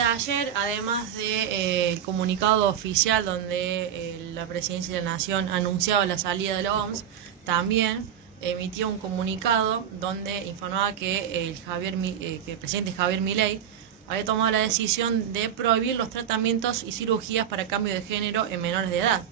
de ayer, además de el comunicado oficial donde la Presidencia de la Nación anunciaba la salida de la OMS, también emitió un comunicado donde informaba que que el presidente Javier Milei había tomado la decisión de prohibir los tratamientos y cirugías para cambio de género en menores de edad,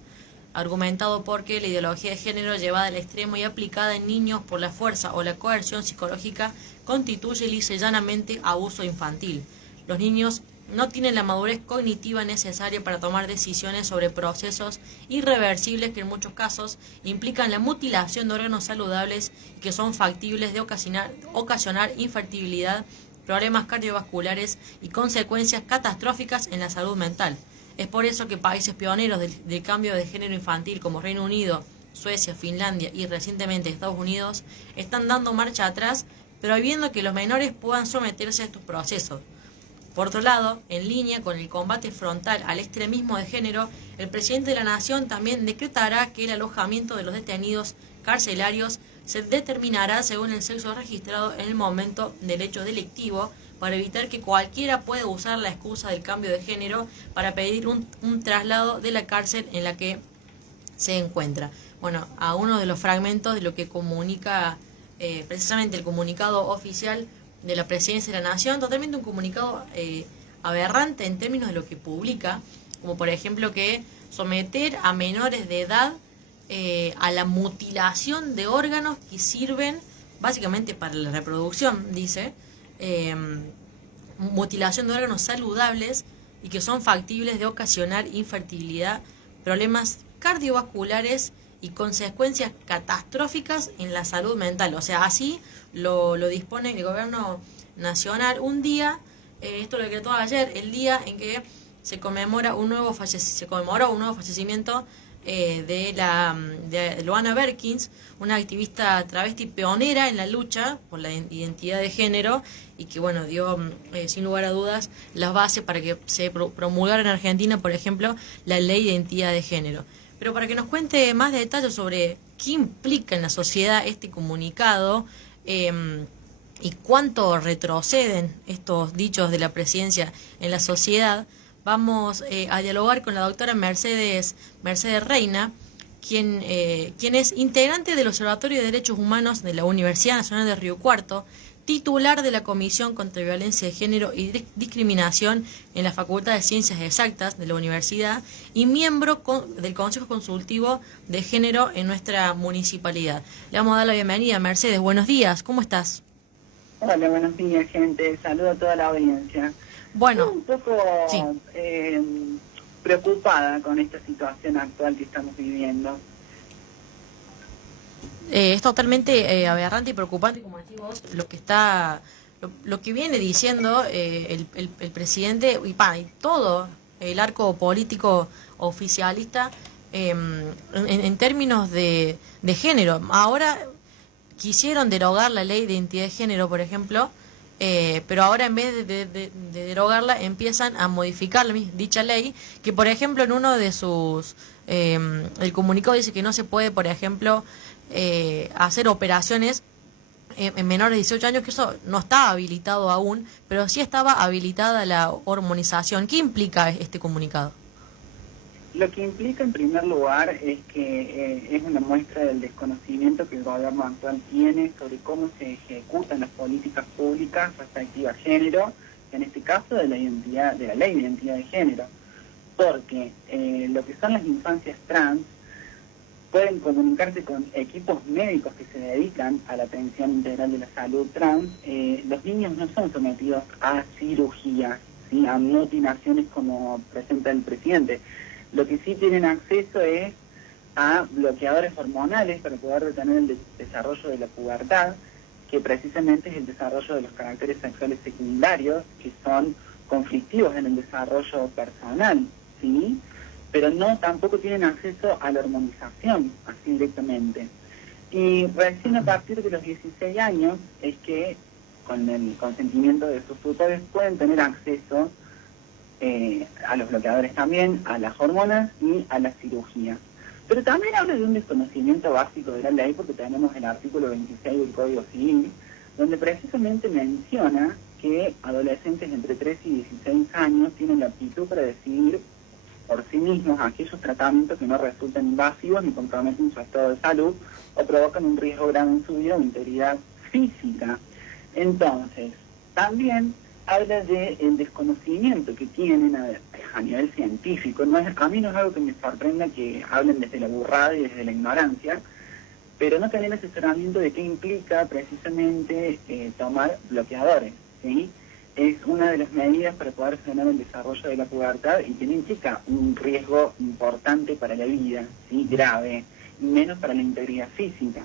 argumentado porque la ideología de género llevada al extremo y aplicada en niños por la fuerza o la coerción psicológica constituye lisa y llanamente abuso infantil. Los niños no tienen la madurez cognitiva necesaria para tomar decisiones sobre procesos irreversibles que en muchos casos implican la mutilación de órganos saludables y que son factibles de ocasionar infertilidad, problemas cardiovasculares y consecuencias catastróficas en la salud mental. Es por eso que países pioneros del cambio de género infantil como Reino Unido, Suecia, Finlandia y recientemente Estados Unidos están dando marcha atrás, prohibiendo que los menores puedan someterse a estos procesos. Por otro lado, en línea con el combate frontal al extremismo de género, el presidente de la Nación también decretará que el alojamiento de los detenidos carcelarios se determinará según el sexo registrado en el momento del hecho delictivo, para evitar que cualquiera pueda usar la excusa del cambio de género para pedir un traslado de la cárcel en la que se encuentra. Bueno, a uno de los fragmentos de lo que comunica precisamente el comunicado oficial de la Presidencia de la Nación, totalmente un comunicado aberrante en términos de lo que publica, como por ejemplo que someter a menores de edad a la mutilación de órganos que sirven básicamente para la reproducción, dice, mutilación de órganos saludables y que son factibles de ocasionar infertilidad, problemas cardiovasculares y consecuencias catastróficas en la salud mental. O sea, así lo dispone el gobierno nacional un día, esto lo decretó ayer, el día en que se conmemora un nuevo fallecimiento de Loana Berkins, una activista travesti pionera en la lucha por la identidad de género y que bueno dio sin lugar a dudas las bases para que se promulgara en Argentina, por ejemplo, la ley de identidad de género. Pero para que nos cuente más detalles sobre qué implica en la sociedad este comunicado y cuánto retroceden estos dichos de la presidencia en la sociedad, vamos a dialogar con la doctora Mercedes Reina, quien es integrante del Observatorio de Derechos Humanos de la Universidad Nacional de Río Cuarto, titular de la Comisión contra Violencia de Género y Discriminación en la Facultad de Ciencias Exactas de la Universidad y miembro del Consejo Consultivo de Género en nuestra municipalidad. Le vamos a dar la bienvenida. Mercedes, buenos días, ¿cómo estás? Hola, buenos días, gente. Saludo a toda la audiencia. Bueno, Estoy un poco sí. Preocupada con esta situación actual que estamos viviendo. Es totalmente aberrante y preocupante, como decís vos, lo que viene diciendo el presidente y todo el arco político oficialista en términos de género. Ahora quisieron derogar la ley de identidad de género, por ejemplo, pero ahora en vez de derogarla empiezan a modificar dicha ley, que por ejemplo en uno de sus el comunicado dice que no se puede, por ejemplo, hacer operaciones en menores de 18 años, que eso no está habilitado aún, pero sí estaba habilitada la hormonización. ¿Qué implica este comunicado? Lo que implica en primer lugar es que es una muestra del desconocimiento que el gobierno actual tiene sobre cómo se ejecutan las políticas públicas respectivas a género, en este caso de la ley de identidad de género, porque lo que son las infancias trans pueden comunicarse con equipos médicos que se dedican a la atención integral de la salud trans. Los niños no son sometidos a cirugías, ¿sí?, a mutilaciones como presenta el presidente. Lo que sí tienen acceso es a bloqueadores hormonales para poder detener el desarrollo de la pubertad, que precisamente es el desarrollo de los caracteres sexuales secundarios, que son conflictivos en el desarrollo personal, ¿sí? Pero tampoco tienen acceso a la hormonización, así directamente. Y recién a partir de los 16 años es que, con el consentimiento de sus tutores, pueden tener acceso a los bloqueadores también, a las hormonas y a las cirugías. Pero también habla de un desconocimiento básico de la ley, porque tenemos el artículo 26 del Código Civil, donde precisamente menciona que adolescentes entre 13 y 16 años tienen la aptitud para decidir por sí mismos aquellos tratamientos que no resultan invasivos ni comprometen su estado de salud o provocan un riesgo grave en su vida o integridad física. Entonces, también habla del desconocimiento que tienen a nivel científico. A mí no es algo que me sorprenda que hablen desde la burrada y desde la ignorancia, pero no tener asesoramiento de qué implica precisamente tomar bloqueadores, ¿sí? Es una de las medidas para poder frenar el desarrollo de la pubertad y que no implica un riesgo importante para la vida, ¿sí? Grave, y menos para la integridad física.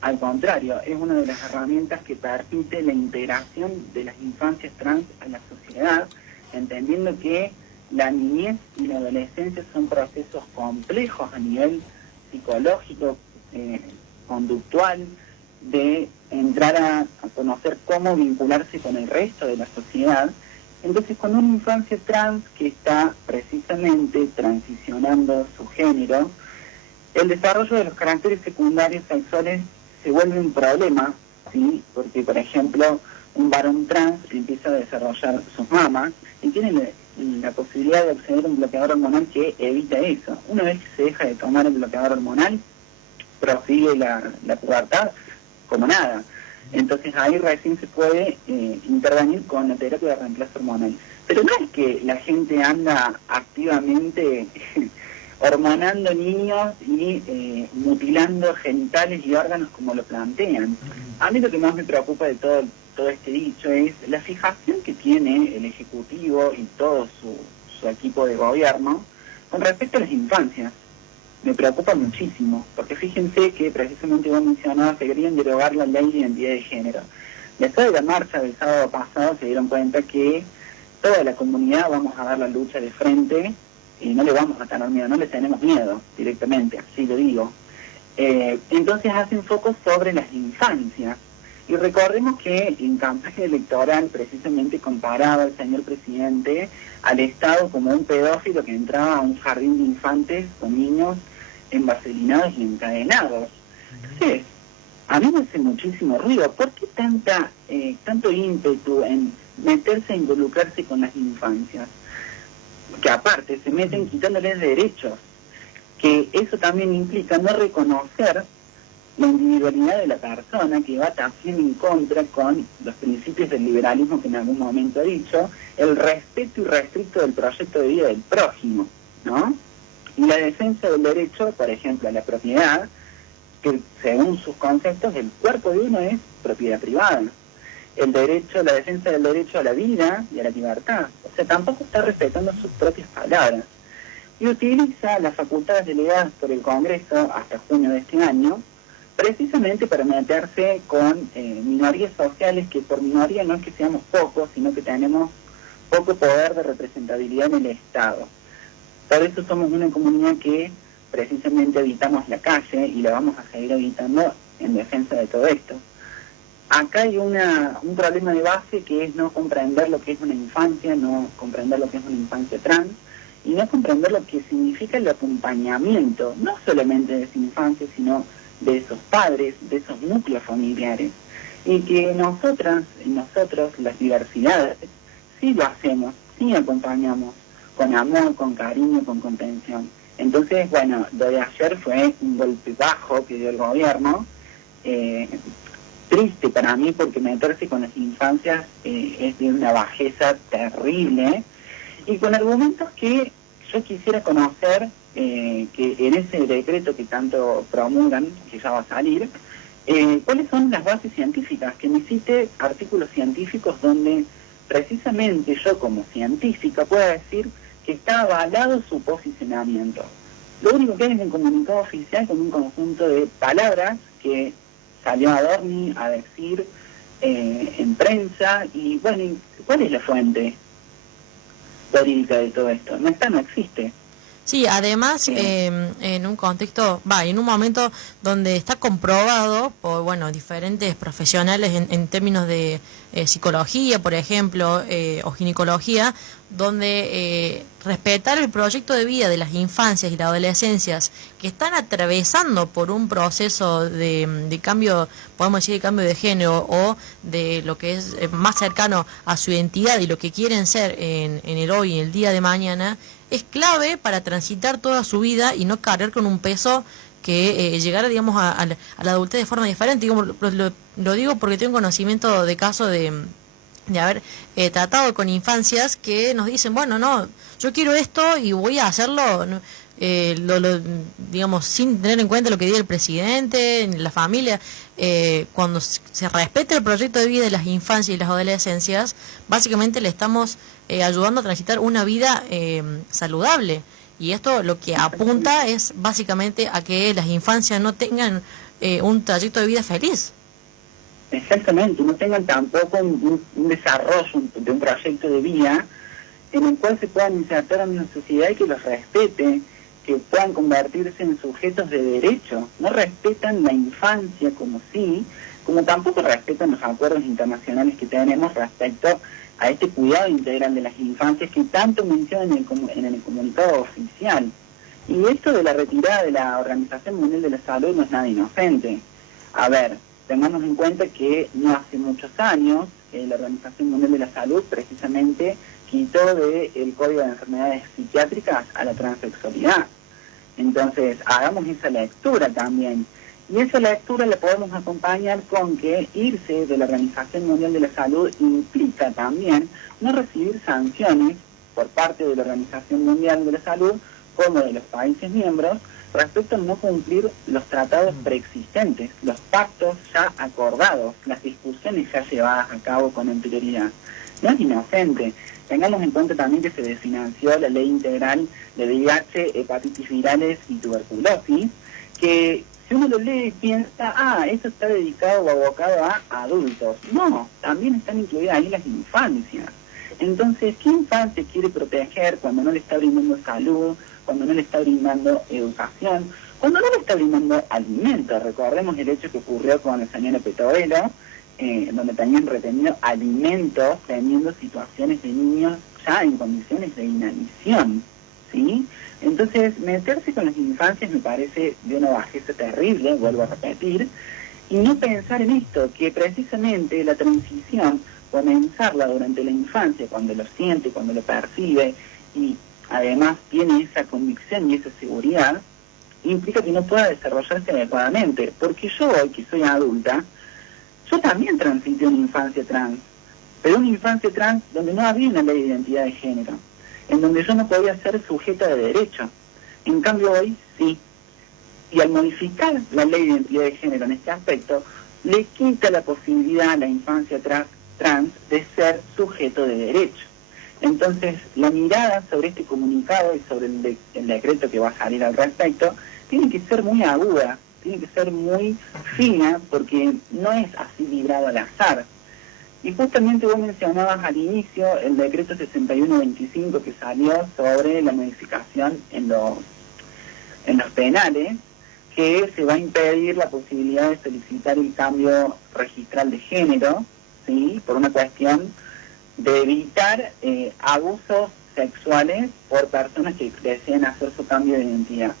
Al contrario, es una de las herramientas que permite la integración de las infancias trans a la sociedad, entendiendo que la niñez y la adolescencia son procesos complejos a nivel psicológico, conductual, de entrar a conocer cómo vincularse con el resto de la sociedad. Entonces, con una infancia trans que está precisamente transicionando su género, el desarrollo de los caracteres secundarios sexuales se vuelve un problema, ¿sí? Porque, por ejemplo, un varón trans empieza a desarrollar sus mamas y tiene la posibilidad de acceder a un bloqueador hormonal que evita eso. Una vez que se deja de tomar el bloqueador hormonal, prosigue la pubertad como nada. Entonces ahí recién se puede intervenir con la terapia de reemplazo hormonal. Pero no es que la gente anda activamente hormonando niños y mutilando genitales y órganos como lo plantean. A mí lo que más me preocupa de todo este dicho es la fijación que tiene el Ejecutivo y todo su equipo de gobierno con respecto a las infancias. Me preocupa muchísimo, porque fíjense que precisamente vos mencionabas que querían derogar la ley de identidad de género. Después de la marcha del sábado pasado se dieron cuenta que toda la comunidad vamos a dar la lucha de frente y no le vamos a tener miedo, no le tenemos miedo directamente, así lo digo. Entonces hacen foco sobre las infancias. Y recordemos que en campaña electoral precisamente comparaba el señor presidente al Estado como un pedófilo que entraba a un jardín de infantes con niños envaselinados y encadenados. Entonces, a mí me hace muchísimo ruido. ¿Por qué tanto ímpetu en meterse a involucrarse con las infancias? Que aparte se meten quitándoles derechos, que eso también implica no reconocer la individualidad de la persona, que va también en contra con los principios del liberalismo que en algún momento he dicho, el respeto irrestricto del proyecto de vida del prójimo, ¿no? Y la defensa del derecho, por ejemplo, a la propiedad, que según sus conceptos el cuerpo de uno es propiedad privada. La defensa del derecho a la vida y a la libertad. O sea, tampoco está respetando sus propias palabras. Y utiliza las facultades delegadas por el Congreso hasta junio de este año, precisamente para meterse con minorías sociales, que por minoría no es que seamos pocos, sino que tenemos poco poder de representabilidad en el Estado. Por eso somos una comunidad que precisamente habitamos la calle y la vamos a seguir habitando en defensa de todo esto. Acá hay un problema de base, que es no comprender lo que es una infancia, no comprender lo que es una infancia trans, y no comprender lo que significa el acompañamiento, no solamente de esa infancia, sino de esos padres, de esos núcleos familiares. Y que nosotros, las diversidades, sí lo hacemos, sí acompañamos, con amor, con cariño, con contención. Entonces, bueno, lo de ayer fue un golpe bajo que dio el gobierno, triste para mí, porque meterse con las infancias es de una bajeza terrible, y con argumentos que yo quisiera conocer, que en ese decreto que tanto promulgan, que ya va a salir, cuáles son las bases científicas, que me cite artículos científicos donde precisamente yo como científica pueda decir que está avalado su posicionamiento. Lo único que hay es un comunicado oficial con un conjunto de palabras que salió Adorni a decir en prensa, y bueno, ¿cuál es la fuente verídica de todo esto? No está, no existe. Sí, además en un contexto, en un momento donde está comprobado por diferentes profesionales en términos de psicología, por ejemplo, o ginecología, donde respetar el proyecto de vida de las infancias y las adolescencias que están atravesando por un proceso de cambio, podemos decir, de cambio de género o de lo que es más cercano a su identidad y lo que quieren ser en el hoy y en el día de mañana, es clave para transitar toda su vida y no cargar con un peso que llegara, digamos, a la adultez de forma diferente. Digamos, lo digo porque tengo conocimiento de casos de haber tratado con infancias que nos dicen, bueno, no, yo quiero esto y voy a hacerlo, ¿no? Digamos, sin tener en cuenta lo que diga el presidente, la familia. Cuando se respeta el proyecto de vida de las infancias y las adolescencias, básicamente le estamos ayudando a transitar una vida saludable. Y esto lo que apunta es básicamente a que las infancias no tengan un trayecto de vida feliz. Exactamente, no tengan tampoco un desarrollo de un proyecto de vida en el cual se puedan insertar en una sociedad y que los respete, que puedan convertirse en sujetos de derecho. No respetan la infancia como tampoco respetan los acuerdos internacionales que tenemos respecto a este cuidado integral de las infancias que tanto mencionan en el comunicado oficial. Y esto de la retirada de la Organización Mundial de la Salud no es nada inocente. A ver, tengamos en cuenta que no hace muchos años la Organización Mundial de la Salud precisamente quitó del Código de Enfermedades Psiquiátricas a la transexualidad. Entonces, hagamos esa lectura también. Y esa lectura la podemos acompañar con que irse de la Organización Mundial de la Salud implica también no recibir sanciones por parte de la Organización Mundial de la Salud como de los países miembros respecto a no cumplir los tratados preexistentes, los pactos ya acordados, las discusiones ya llevadas a cabo con anterioridad. No es inocente. Tengamos en cuenta también que se desfinanció la Ley Integral de VIH, hepatitis virales y tuberculosis, que si uno lo lee y piensa, esto está dedicado o abocado a adultos. No, también están incluidas ahí las infancias. Entonces, ¿qué infancia quiere proteger cuando no le está brindando salud, cuando no le está brindando educación, cuando no le está brindando alimentos? Recordemos el hecho que ocurrió con la señora Petovelo, donde tenían retenido alimentos, teniendo situaciones de niños ya en condiciones de inanición, ¿sí? Entonces, meterse con las infancias me parece de una bajeza terrible, vuelvo a repetir, y no pensar en esto, que precisamente la transición, comenzarla durante la infancia, cuando lo siente, cuando lo percibe, y además tiene esa convicción y esa seguridad, implica que no pueda desarrollarse adecuadamente, porque yo hoy, que soy adulta, yo también transité una infancia trans, pero una infancia trans donde no había una ley de identidad de género, en donde yo no podía ser sujeta de derecho. En cambio hoy sí. Y al modificar la ley de identidad de género en este aspecto, le quita la posibilidad a la infancia trans de ser sujeto de derecho. Entonces, la mirada sobre este comunicado y sobre el decreto que va a salir al respecto, tiene que ser muy aguda, tiene que ser muy fina, porque no es así librado al azar. Y justamente vos mencionabas al inicio el decreto 6125 que salió sobre la modificación en los penales, que se va a impedir la posibilidad de solicitar el cambio registral de género, ¿sí? Por una cuestión de evitar abusos sexuales por personas que deseen hacer su cambio de identidad.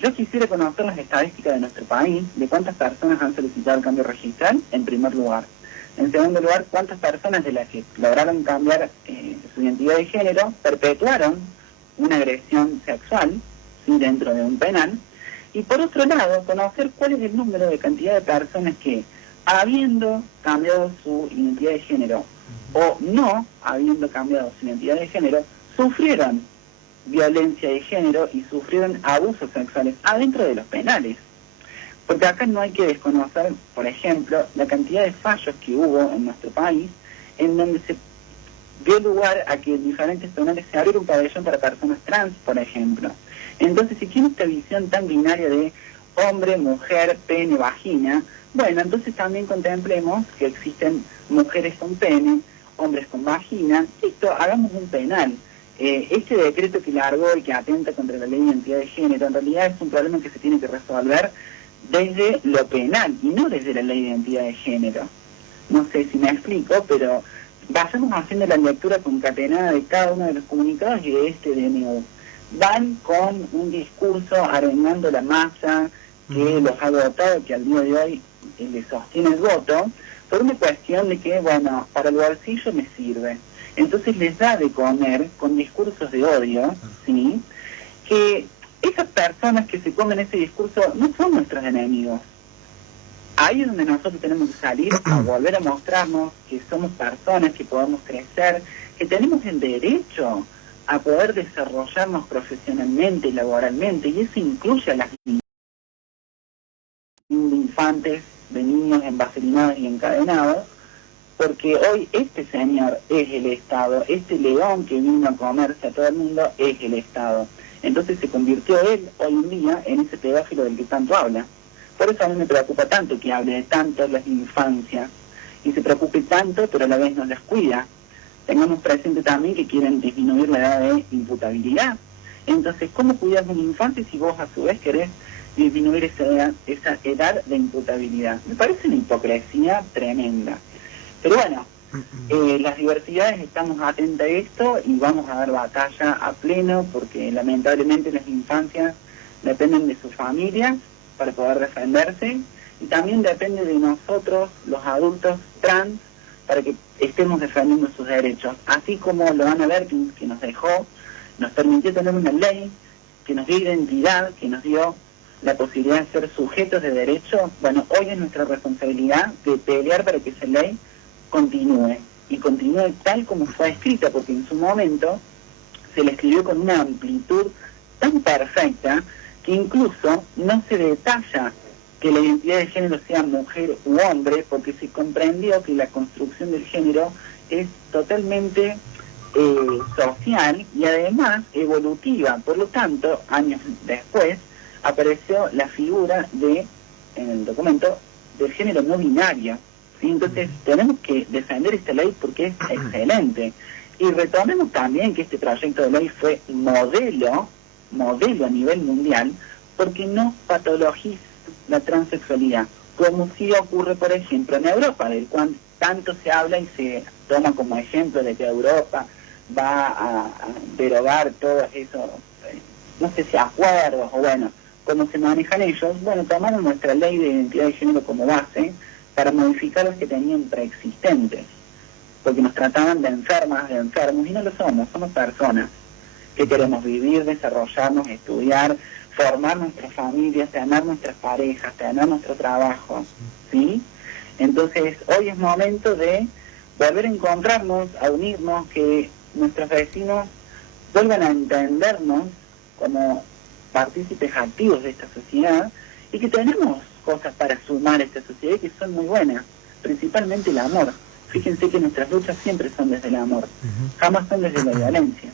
Yo quisiera conocer las estadísticas de nuestro país, de cuántas personas han solicitado el cambio registral, en primer lugar. En segundo lugar, cuántas personas de las que lograron cambiar su identidad de género perpetuaron una agresión sexual, ¿sí? Dentro de un penal. Y por otro lado, conocer cuál es el número de cantidad de personas que, habiendo cambiado su identidad de género o no habiendo cambiado su identidad de género, sufrieron violencia de género y sufrieron abusos sexuales adentro de los penales. Porque acá no hay que desconocer, por ejemplo, la cantidad de fallos que hubo en nuestro país, en donde se dio lugar a que en diferentes penales se abriera un pabellón para personas trans, por ejemplo. Entonces, si tiene esta visión tan binaria de hombre, mujer, pene, vagina, bueno, entonces también contemplemos que existen mujeres con pene, hombres con vagina. Listo, hagamos un penal. Este decreto que largó y que atenta contra la ley de identidad de género, en realidad es un problema que se tiene que resolver desde lo penal y no desde la ley de identidad de género. No sé si me explico, pero vayamos haciendo la lectura concatenada de cada uno de los comunicados y de este DNU. Van con un discurso arengando la masa que los ha votado, que al día de hoy le sostiene el voto, por una cuestión de que, bueno, para el bolsillo me sirve. Entonces les da de comer con discursos de odio, ¿sí? Que esas personas que se comen ese discurso no son nuestros enemigos. Ahí es donde nosotros tenemos que salir a volver a mostrarnos que somos personas, que podemos crecer, que tenemos el derecho a poder desarrollarnos profesionalmente y laboralmente, y eso incluye a las infantes, de niños envaselinados y encadenados, porque hoy este señor es el Estado, este león que vino a comerse a todo el mundo es el Estado. Entonces se convirtió él hoy en día en ese pedófilo del que tanto habla. Por eso a mí me preocupa tanto que hable de tanto las infancias y se preocupe tanto, pero a la vez no las cuida. Tengamos presente también que quieren disminuir la edad de imputabilidad. Entonces, ¿cómo cuidas una infancia si vos a su vez querés disminuir esa edad de imputabilidad? Me parece una hipocresía tremenda. Pero bueno, las diversidades estamos atentas a esto y vamos a dar batalla a pleno porque lamentablemente las infancias dependen de sus familias para poder defenderse y también depende de nosotros, los adultos trans, para que estemos defendiendo sus derechos. Así como lo Ana Berkins, que nos dejó, nos permitió tener una ley que nos dio identidad, que nos dio la posibilidad de ser sujetos de derecho. Bueno, hoy es nuestra responsabilidad de pelear para que esa ley continúe y continúe tal como fue escrita, porque en su momento se le escribió con una amplitud tan perfecta que incluso no se detalla que la identidad de género sea mujer u hombre, porque se comprendió que la construcción del género es totalmente social y además evolutiva. Por lo tanto, años después apareció la figura en el documento, del género no binario. ¿Sí? Entonces tenemos que defender esta ley porque es excelente. Y retomemos también que este proyecto de ley fue modelo a nivel mundial, porque no patologiza la transexualidad, como sí ocurre, por ejemplo, en Europa, del cual tanto se habla y se toma como ejemplo de que Europa va a derogar todos esos, no sé si acuerdos o bueno, cómo se manejan ellos. Bueno, tomaron nuestra ley de identidad de género como base para modificar los que tenían preexistentes, porque nos trataban de enfermas, de enfermos, y no lo somos personas que queremos vivir, desarrollarnos, estudiar, formar nuestras familias, tener nuestras parejas, tener nuestro trabajo, ¿sí? Entonces, hoy es momento de volver a encontrarnos, a unirnos, que nuestros vecinos vuelvan a entendernos como partícipes activos de esta sociedad y que tenemos cosas para sumar a esta sociedad que son muy buenas, principalmente el amor. Fíjense que nuestras luchas siempre son desde el amor, jamás son desde la violencia.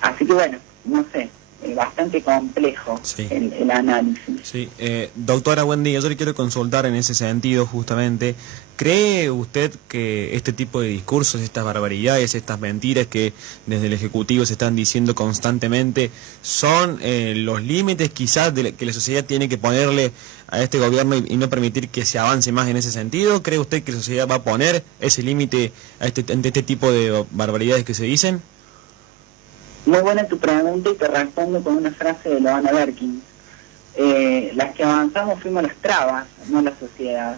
Así que bueno, no sé, bastante complejo sí. el análisis. Sí, doctora, buen día. Yo le quiero consultar en ese sentido justamente. ¿Cree usted que este tipo de discursos, estas barbaridades, estas mentiras que desde el Ejecutivo se están diciendo constantemente son los límites quizás que la sociedad tiene que ponerle a este gobierno y no permitir que se avance más en ese sentido? ¿Cree usted que la sociedad va a poner ese límite a este tipo de barbaridades que se dicen? Muy buena tu pregunta y te respondo con una frase de Loana Berkins. Las que avanzamos fuimos las trabas, no la sociedad.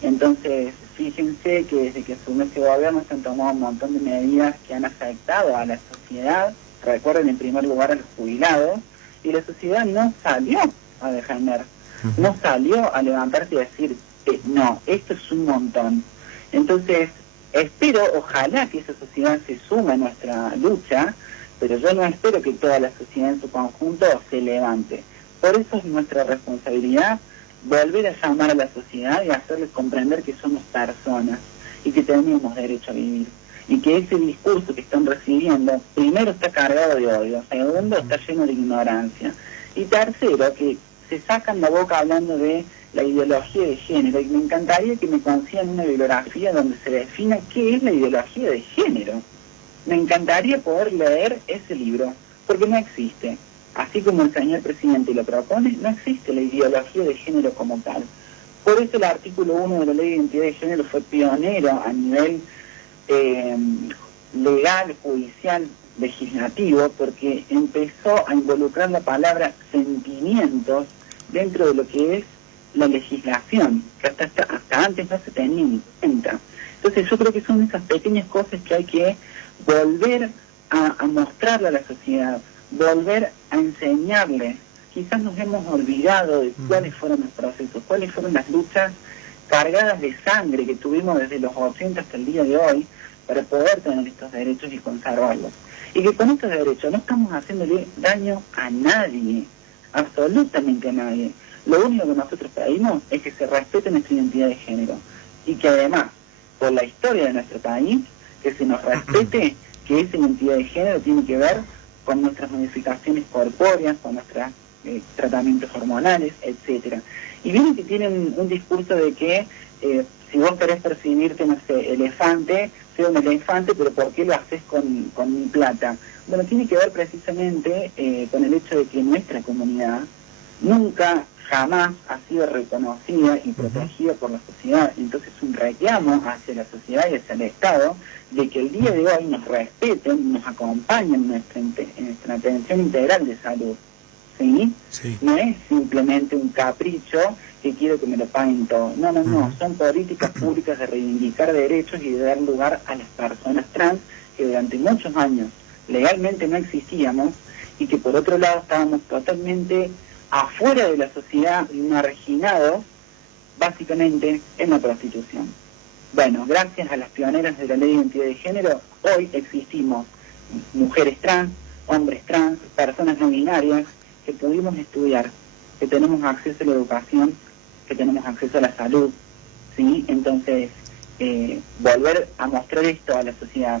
Entonces, fíjense que desde que asumió este gobierno se han tomado un montón de medidas que han afectado a la sociedad. Recuerden en primer lugar a los jubilados, y la sociedad no salió a defender, no salió a levantarse y decir, no, esto es un montón. Entonces, espero, ojalá que esa sociedad se suma a nuestra lucha, pero yo no espero que toda la sociedad en su conjunto se levante. Por eso es nuestra responsabilidad volver a llamar a la sociedad y hacerles comprender que somos personas y que tenemos derecho a vivir. Y que ese discurso que están recibiendo, primero está cargado de odio, segundo está lleno de ignorancia, y tercero que se sacan la boca hablando de la ideología de género. Y me encantaría que me consigan una bibliografía donde se defina qué es la ideología de género. Me encantaría poder leer ese libro, porque no existe. Así como el señor presidente lo propone, no existe la ideología de género como tal. Por eso el artículo 1 de la Ley de Identidad de Género fue pionero a nivel legal, judicial, legislativo, porque empezó a involucrar la palabra sentimientos dentro de lo que es la legislación, que hasta antes no se tenía en cuenta. Entonces yo creo que son esas pequeñas cosas que hay que volver a mostrarle a la sociedad, volver a enseñarles. Quizás nos hemos olvidado de cuáles fueron los procesos, cuáles fueron las luchas cargadas de sangre que tuvimos desde los 80 hasta el día de hoy para poder tener estos derechos y conservarlos. Y que con estos derechos no estamos haciéndole daño a nadie, absolutamente a nadie. Lo único que nosotros pedimos es que se respete nuestra identidad de género y que además, por la historia de nuestro país, que se nos respete que esa identidad de género tiene que ver con nuestras modificaciones corpóreas, con nuestros tratamientos hormonales, etcétera. Y vienen que tienen un discurso de que si vos querés percibirte, no sé, elefante, sea un elefante, pero ¿por qué lo haces con mi plata? Bueno, tiene que ver precisamente con el hecho de que nuestra comunidad nunca, jamás ha sido reconocida y protegida por la sociedad. Entonces un reclamo hacia la sociedad y hacia el Estado de que el día de hoy nos respeten, nos acompañen en nuestra atención integral de salud. ¿Sí? Sí. No es simplemente un capricho que quiero que me lo paguen todo. No, no, no. Son políticas públicas de reivindicar derechos y de dar lugar a las personas trans que durante muchos años legalmente no existíamos y que por otro lado estábamos totalmente afuera de la sociedad y marginados básicamente en la prostitución. Bueno, gracias a las pioneras de la Ley de Identidad de Género, hoy existimos mujeres trans, hombres trans, personas no binarias, que pudimos estudiar, que tenemos acceso a la educación, que tenemos acceso a la salud, ¿sí? Entonces, volver a mostrar esto a la sociedad.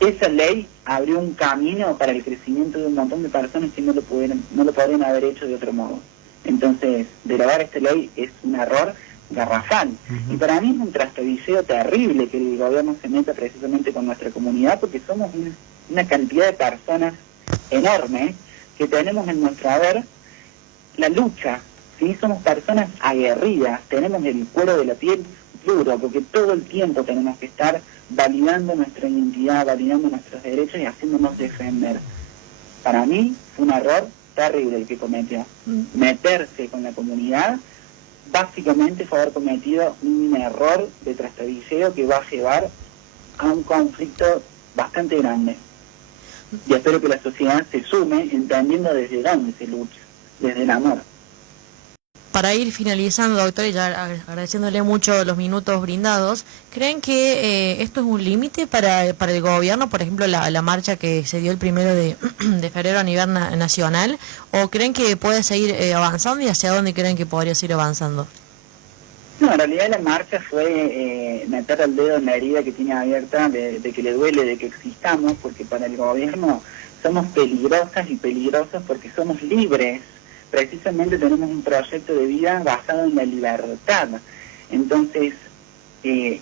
Esa ley abrió un camino para el crecimiento de un montón de personas que no lo podrían haber hecho de otro modo. Entonces, derogar esta ley es un error garrafal. Y para mí es un trastabilleo terrible que el gobierno se meta precisamente con nuestra comunidad, porque somos una cantidad de personas enorme que tenemos en nuestro haber la lucha, ¿sí? Somos personas aguerridas, tenemos el cuero de la piel duro, porque todo el tiempo tenemos que estar validando nuestra identidad, validando nuestros derechos y haciéndonos defender. Para mí fue un error terrible el que cometió. Meterse con la comunidad básicamente fue haber cometido un error de trastabilleo que va a llevar a un conflicto bastante grande. Y espero que la sociedad se sume entendiendo desde dónde se lucha, desde el amor. Para ir finalizando, doctor, y ya agradeciéndole mucho los minutos brindados, ¿creen que esto es un límite para el gobierno, por ejemplo, la marcha que se dio el 1 de febrero a nivel nacional, o creen que puede seguir avanzando y hacia dónde creen que podría seguir avanzando? No, en realidad la marcha fue meter el dedo en la herida que tiene abierta, de que le duele, de que existamos, porque para el gobierno somos peligrosas y peligrosos porque somos libres. Precisamente tenemos un proyecto de vida basado en la libertad. Entonces,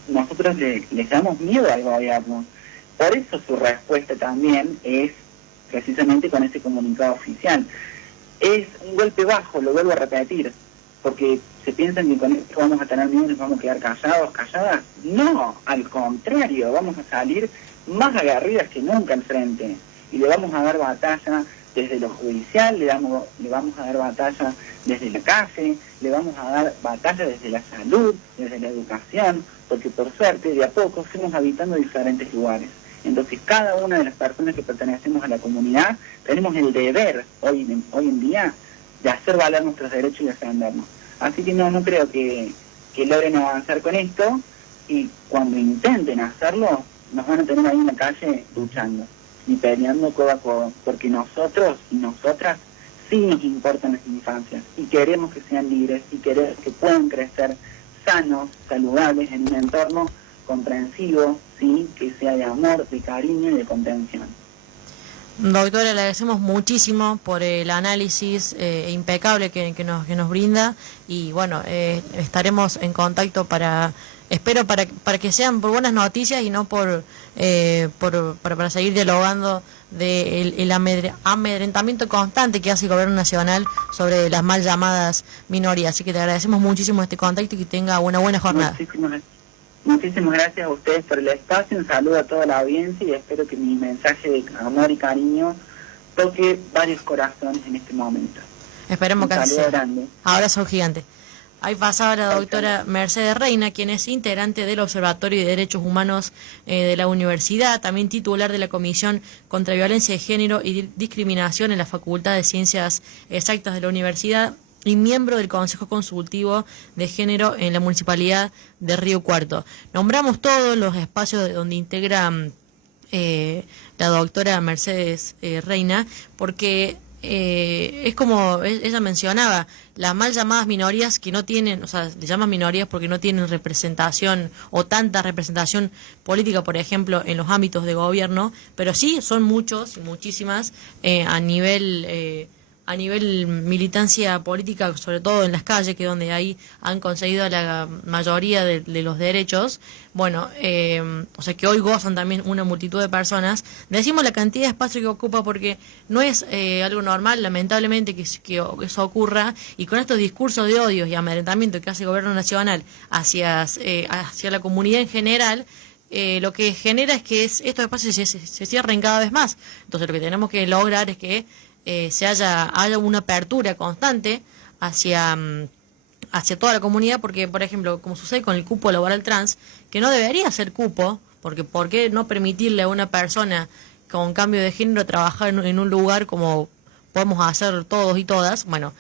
nosotros les damos miedo al gobierno. Por eso su respuesta también es precisamente con ese comunicado oficial. Es un golpe bajo, lo vuelvo a repetir, porque se piensan que con esto vamos a tener miedo y nos vamos a quedar callados, calladas. No, al contrario, vamos a salir más aguerridas que nunca al frente y le vamos a dar batalla desde lo judicial, le vamos a dar batalla desde la calle, le vamos a dar batalla desde la salud, desde la educación, porque por suerte de a poco fuimos habitando diferentes lugares. Entonces cada una de las personas que pertenecemos a la comunidad tenemos el deber hoy en día de hacer valer nuestros derechos y defendernos. Así que no creo que logren avanzar con esto, y cuando intenten hacerlo nos van a tener ahí en la calle luchando y peleando codo a codo, porque nosotros y nosotras sí nos importan las infancias y queremos que sean libres y queremos que puedan crecer sanos, saludables, en un entorno comprensivo, sí, que sea de amor, de cariño y de contención. Doctora, le agradecemos muchísimo por el análisis impecable que nos brinda, y bueno, estaremos en contacto para que sean por buenas noticias y no para seguir dialogando del amedrentamiento constante que hace el gobierno nacional sobre las mal llamadas minorías. Así que te agradecemos muchísimo este contacto y que tenga una buena jornada. Muchísimas gracias a ustedes por el espacio, un saludo a toda la audiencia y espero que mi mensaje de amor y cariño toque varios corazones en este momento. Esperemos que así sea. Grande. Abrazo gigante. Ahí pasaba la doctora Mercedes Reina, quien es integrante del Observatorio de Derechos Humanos de la Universidad, también titular de la Comisión contra Violencia de Género y Discriminación en la Facultad de Ciencias Exactas de la Universidad y miembro del Consejo Consultivo de Género en la Municipalidad de Río Cuarto. Nombramos todos los espacios donde integra la doctora Mercedes Reina, porque es como ella mencionaba, las mal llamadas minorías que no tienen, o sea, le llaman minorías porque no tienen representación o tanta representación política, por ejemplo, en los ámbitos de gobierno, pero sí son muchos y muchísimas a nivel militancia política, sobre todo en las calles, que es donde ahí han conseguido la mayoría de los derechos. Bueno, o sea que hoy gozan también una multitud de personas. Decimos la cantidad de espacio que ocupa porque no es algo normal, lamentablemente, que eso ocurra, y con estos discursos de odios y amedrentamiento que hace el gobierno nacional hacia la comunidad en general, lo que genera es que estos espacios se cierren cada vez más. Entonces lo que tenemos que lograr es que haya una apertura constante hacia toda la comunidad, porque, por ejemplo, como sucede con el cupo laboral trans, que no debería ser cupo, porque ¿por qué no permitirle a una persona con cambio de género trabajar en un lugar como podemos hacer todos y todas? Bueno,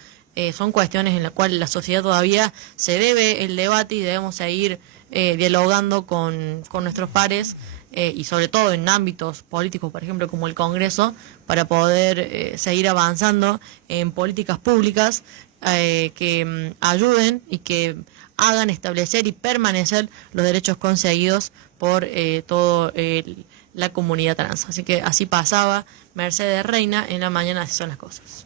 son cuestiones en las cuales la sociedad todavía se debe el debate y debemos seguir dialogando con nuestros pares, y sobre todo en ámbitos políticos, por ejemplo, como el Congreso, para poder seguir avanzando en políticas públicas que ayuden y que hagan establecer y permanecer los derechos conseguidos por toda la comunidad trans. Así que así pasaba Mercedes Reina en la mañana, así son las cosas.